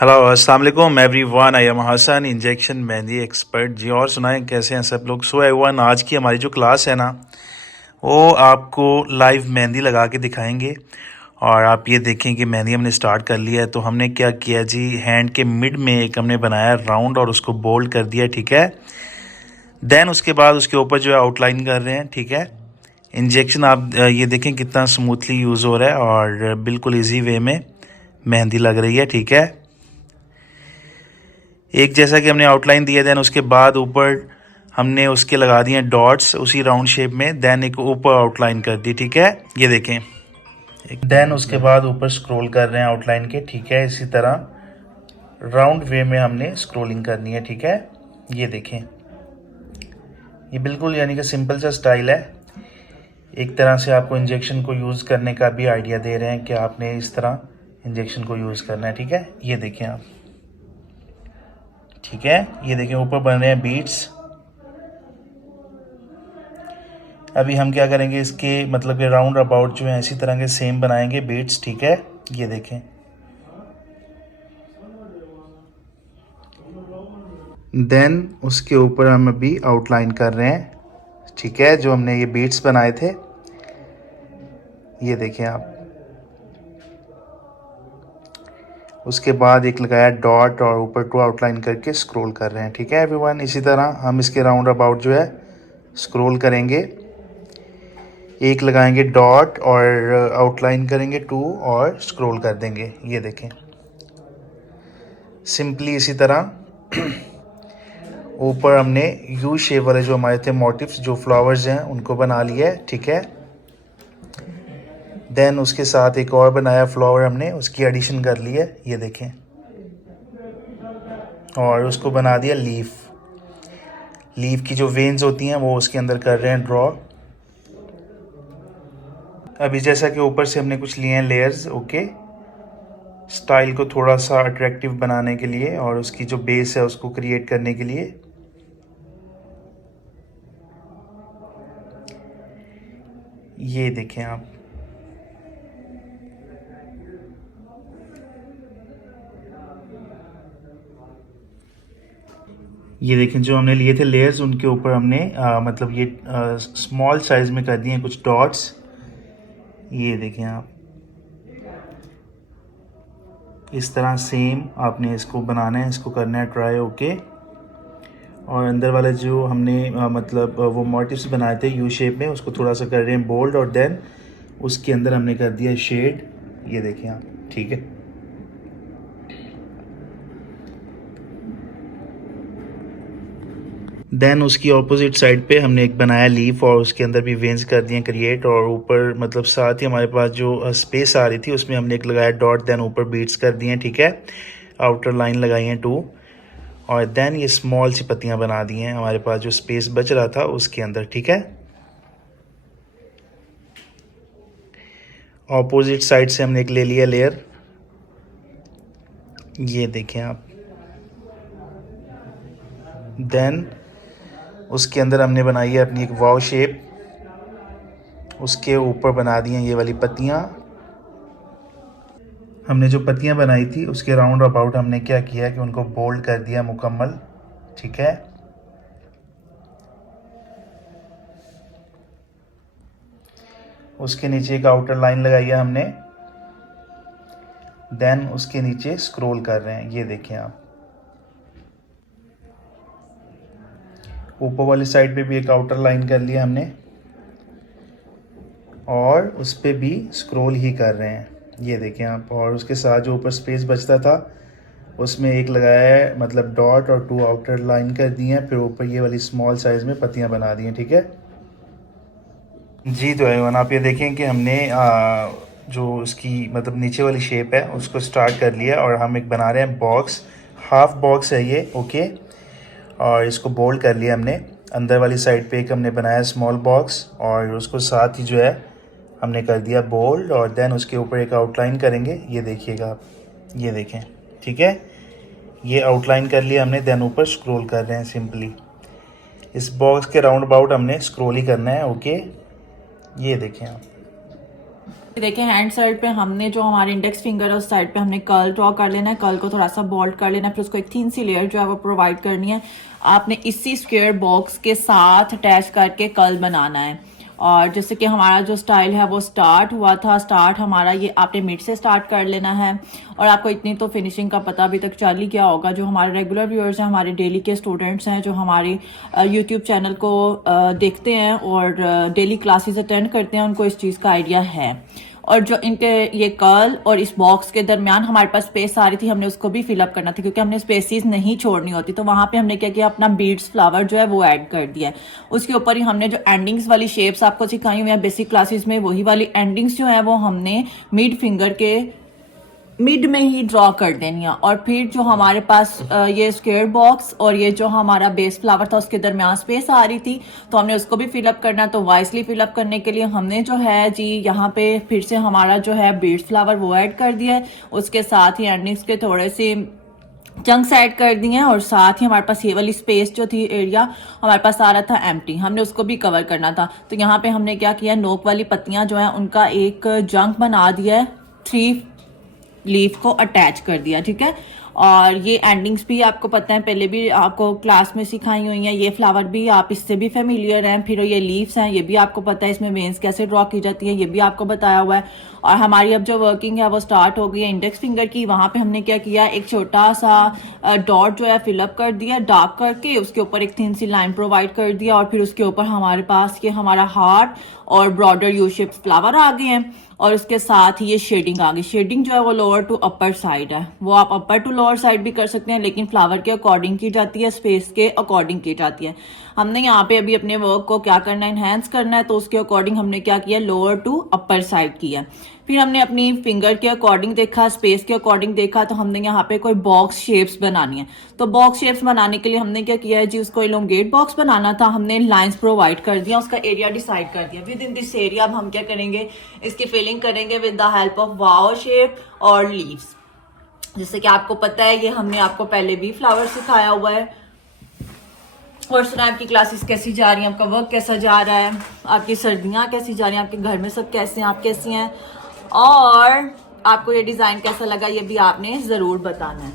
Hello अस्सलाम वालेकुम everyone. I am Hasan, injection mehndi expert ji. और सुनाएं कैसे हैं सब लोग। सो एवरीवन, आज की हमारी जो क्लास है ना, वो आपको लाइव मेहंदी लगा के दिखाएंगे। और आप ये देखें कि मेहंदी हमने स्टार्ट कर लिया है। तो हमने क्या किया जी, हैंड के मिड में एक हमने बनाया राउंड और उसको बोल्ड कर दिया, ठीक है। देन उसके बाद उसके ऊपर जो है आउटलाइन कर रहे हैं, ठीक है। इंजेक्शन आप ये देखें कितना स्मूथली यूज़ हो रहा है और बिल्कुल ईजी वे में मेहंदी लग रही है, ठीक है। एक जैसा कि हमने आउटलाइन दिया, देन उसके बाद ऊपर हमने उसके लगा दिए डॉट्स उसी राउंड शेप में। देन एक ऊपर आउटलाइन कर दी, ठीक है। ये देखें, देन उसके बाद ऊपर स्क्रॉल कर रहे हैं आउटलाइन के, ठीक है। इसी तरह राउंड वे में हमने स्क्रॉलिंग करनी है, ठीक है। ये देखें, ये बिल्कुल यानी कि सिंपल सा स्टाइल है। एक तरह से आपको इंजेक्शन को यूज़ करने का भी आइडिया दे रहे हैं कि आपने इस तरह इंजेक्शन को यूज़ करना है, ठीक है। ये देखें आप, ठीक है। ये देखें ऊपर बन रहे हैं बीट्स। अभी हम क्या करेंगे, इसके मतलब कि राउंड अबाउट जो है इसी तरह के सेम बनाएंगे बीट्स, ठीक है। ये देखें, देन उसके ऊपर हम अभी आउटलाइन कर रहे हैं, ठीक है, जो हमने ये बीट्स बनाए थे। ये देखें आप, उसके बाद एक लगाया डॉट और ऊपर टू आउटलाइन करके स्क्रॉल कर रहे हैं, ठीक है एवरीवन। इसी तरह हम इसके राउंड अबाउट जो है स्क्रॉल करेंगे, एक लगाएंगे डॉट और आउटलाइन करेंगे टू और स्क्रॉल कर देंगे। ये देखें, सिंपली इसी तरह ऊपर हमने यू शेप वाले जो हमारे थे मोटिव्स, जो फ्लावर्स हैं, उनको बना लिया है, ठीक है। देन उसके साथ एक और बनाया फ्लावर हमने, उसकी एडिशन कर ली है, ये देखें। और उसको बना दिया लीफ। लीफ की जो वेन्स होती हैं वो उसके अंदर कर रहे हैं ड्रॉ। अभी जैसा कि ऊपर से हमने कुछ लिए हैं लेयर्स, ओके, स्टाइल को थोड़ा सा अट्रैक्टिव बनाने के लिए और उसकी जो बेस है उसको क्रिएट करने के लिए। ये देखें आप, ये देखें जो हमने लिए थे लेयर्स, उनके ऊपर हमने मतलब ये स्मॉल साइज में कर दिए हैं कुछ डॉट्स। ये देखें आप, इस तरह सेम आपने इसको बनाना है, इसको करना है ट्राई, ओके। और अंदर वाले जो हमने मतलब वो मोटिव्स बनाए थे यू शेप में, उसको थोड़ा सा कर रहे हैं बोल्ड और देन उसके अंदर हमने कर दिया शेड। ये देखें आप, ठीक है। देन उसकी ऑपोजिट साइड पे हमने एक बनाया लीफ और उसके अंदर भी वेन्स कर दिए क्रिएट। और ऊपर मतलब साथ ही हमारे पास जो स्पेस आ रही थी उसमें हमने एक लगाया डॉट, देन ऊपर बीट्स कर दिए, ठीक है। आउटर लाइन लगाई हैं टू, और देन ये स्मॉल सी पत्तियां बना दी हैं हमारे पास जो स्पेस बच रहा था उसके अंदर, ठीक है। ऑपोजिट साइड से हमने एक ले लिया लेयर। ये देखें आप, देन उसके अंदर हमने बनाई है अपनी एक वाव शेप, उसके ऊपर बना दी हैं ये वाली पत्तियां। हमने जो पत्तियां बनाई थी उसके राउंड अबाउट हमने क्या किया कि उनको बोल्ड कर दिया मुकम्मल, ठीक है। उसके नीचे एक आउटर लाइन लगाई है हमने, देन उसके नीचे स्क्रॉल कर रहे हैं। ये देखें आप, ऊपर वाली साइड पे भी एक आउटर लाइन कर लिया हमने और उस पर भी स्क्रॉल ही कर रहे हैं। ये देखें आप, और उसके साथ जो ऊपर स्पेस बचता था उसमें एक लगाया है मतलब डॉट और टू आउटर लाइन कर दी हैं, फिर ऊपर ये वाली स्मॉल साइज में पत्तियां बना दी हैं, ठीक है जी। तो एवन आप ये देखें कि हमने जो उसकी मतलब नीचे वाली शेप है उसको स्टार्ट कर लिया और हम एक बना रहे हैं बॉक्स। हाफ बॉक्स है ये, ओके। और इसको बोल्ड कर लिया हमने। अंदर वाली साइड पे एक हमने बनाया स्मॉल बॉक्स और उसको साथ ही जो है हमने कर दिया बोल्ड, और देन उसके ऊपर एक आउटलाइन करेंगे। ये देखिएगा आप, ये देखें, ठीक है। ये आउटलाइन कर लिया हमने, देन ऊपर स्क्रॉल कर रहे हैं सिंपली। इस बॉक्स के राउंड अबाउट हमने स्क्रॉल ही करना है, ओके। ये देखें आप, देखिए हैंड साइड पे हमने जो हमारे इंडेक्स फिंगर है उस साइड पे हमने कर्ल ड्रॉ कर लेना है, कर्ल को थोड़ा सा बोल्ड कर लेना है, फिर उसको एक थिन सी लेयर जो है वो प्रोवाइड करनी है। आपने इसी स्क्वायर बॉक्स के साथ अटैच करके कर्ल बनाना है। और जैसे कि हमारा जो स्टाइल है वो स्टार्ट हुआ था, स्टार्ट हमारा ये आपने मिड से स्टार्ट कर लेना है। और आपको इतनी तो फिनिशिंग का पता अभी तक चल ही गया होगा। जो हमारे रेगुलर व्यूअर्स हैं, हमारे डेली के स्टूडेंट्स हैं, जो हमारे यूट्यूब चैनल को देखते हैं और डेली क्लासेस अटेंड करते हैं, उनको इस चीज़ का आइडिया है। और जो इनके ये कर्ल और इस बॉक्स के दरमियान हमारे पास स्पेस आ रही थी, हमने उसको भी फिलअप करना था क्योंकि हमने स्पेसिस नहीं छोड़नी होती। तो वहां पे हमने क्या किया, अपना बीड्स फ्लावर जो है वो ऐड कर दिया है। उसके ऊपर ही हमने जो एंडिंग्स वाली शेप्स आपको सिखाई हुई है बेसिक क्लासेस में, वही वाली एंडिंग्स जो है वो हमने मिड फिंगर के मिड में ही ड्रॉ कर देनी है। और फिर जो हमारे पास ये स्क्वायर बॉक्स और ये जो हमारा बेस फ्लावर था उसके दरमियान स्पेस आ रही थी, तो हमने उसको भी फिलअप करना। तो वाइसली फिलअप करने के लिए हमने जो है जी यहाँ पे फिर से हमारा जो है बीड्स फ्लावर वो ऐड कर दिया है, उसके साथ ही एंडिंग्स के थोड़े से चंक्स ऐड कर दिए हैं, और साथ ही हमारे पास ये वाली स्पेस जो थी, एरिया हमारे पास आ रहा था एम्प्टी, हमने उसको भी कवर करना था। तो यहाँ पे हमने क्या किया, नोक वाली पत्तियां जो है उनका एक जंक बना दिया है, 3 लीफ को अटैच कर दिया, ठीक है। और ये एंडिंग्स भी आपको पता है, पहले भी आपको क्लास में सिखाई हुई हैं। ये फ्लावर भी आप इससे भी फेमिलियर हैं। फिर ये लीव्स हैं, ये भी आपको पता है, इसमें वेन्स कैसे ड्रॉ की जाती है ये भी आपको बताया हुआ है। और हमारी अब जो वर्किंग है वो स्टार्ट हो गई है इंडेक्स फिंगर की। वहां पे हमने क्या किया, एक छोटा सा डॉट जो है फिलअप कर दिया डार्क करके, उसके ऊपर एक थिन सी लाइन प्रोवाइड कर दिया, और फिर उसके ऊपर हमारे पास ये हमारा हार्ट और ब्रॉडर यू शेप फ्लावर आ गए हैं। और उसके साथ ही ये शेडिंग आ गई। शेडिंग जो है वो लोअर टू अपर साइड है, वो आप अपर टू लोअर साइड भी कर सकते हैं, लेकिन फ्लावर के अकॉर्डिंग की जाती है, स्पेस के अकॉर्डिंग की जाती है। हमने यहाँ पे अभी अपने वर्क को क्या करना है, एनहेंस करना है, तो उसके अकॉर्डिंग हमने क्या किया, लोअर टू अपर साइड किया। फिर हमने अपनी फिंगर के अकॉर्डिंग देखा, स्पेस के अकॉर्डिंग देखा, तो हमने यहाँ पे कोई बॉक्स शेप्स बनानी है। तो बॉक्स शेप्स बनाने के लिए हमने क्या किया है जी, उसको इलोंगेट बॉक्स बनाना था, हमने लाइंस प्रोवाइड कर दिया, उसका एरिया डिसाइड कर दिया। विद इन दिस एरिया अब हम क्या करेंगे, इसकी फिलिंग करेंगे with the help of wow shape और लीव्स। जैसे कि आपको पता है, ये हमने आपको पहले भी फ्लावर सिखाया हुआ है। और सुना आपकी क्लासेस कैसी जा रही हैं, आपका वर्क कैसा जा रहा है, आपकी सर्दियाँ कैसी जा रही हैं, आपके घर में सब कैसे हैं, आप कैसी हैं, और आपको ये डिज़ाइन कैसा लगा ये भी आपने ज़रूर बताना है।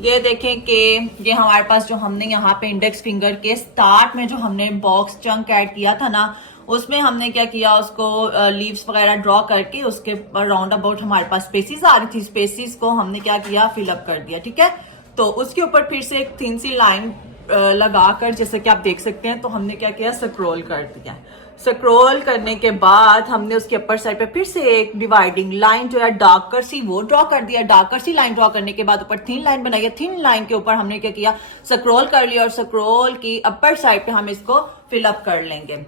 ये देखें कि ये हमारे पास जो हमने यहाँ पे इंडेक्स फिंगर के स्टार्ट में जो हमने बॉक्स चंक ऐड किया था ना, उसमें हमने क्या किया, उसको लीव्स वगैरह ड्रॉ करके उसके राउंड अबाउट हमारे पास स्पेसिस आ रही थी, स्पेसिस को हमने क्या किया, फिलअप कर दिया, ठीक है। तो उसके ऊपर फिर से एक थिन सी लाइन लगाकर, जैसे कि आप देख सकते हैं, तो हमने क्या किया, स्क्रॉल कर दिया। स्क्रॉल करने के बाद हमने उसके अपर साइड पे फिर से एक डिवाइडिंग लाइन जो है डार्कर सी वो ड्रॉ कर दिया। डार्कर सी लाइन ड्रॉ करने के बाद ऊपर थिन लाइन बनाई है, थिन लाइन के ऊपर हमने क्या किया, स्क्रॉल कर लिया, और स्क्रॉल की अपर साइड पे हम इसको फिलअप कर लेंगे।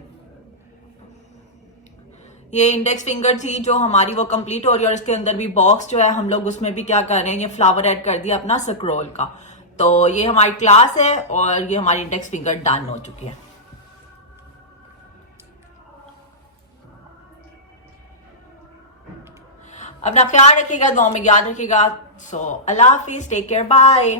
ये इंडेक्स फिंगर थी जो हमारी वो कंप्लीट हो रही है, और इसके अंदर भी बॉक्स जो है हम लोग उसमें भी क्या कर रहे हैं, ये फ्लावर ऐड कर दिया अपना स्क्रॉल का। तो ये हमारी क्लास है और ये हमारी इंडेक्स फिंगर डन हो चुकी है। अपना ख्याल रखिएगा, दुआ में याद रखिएगा। सो अल्लाह हाफिज, टेक केयर, बाय।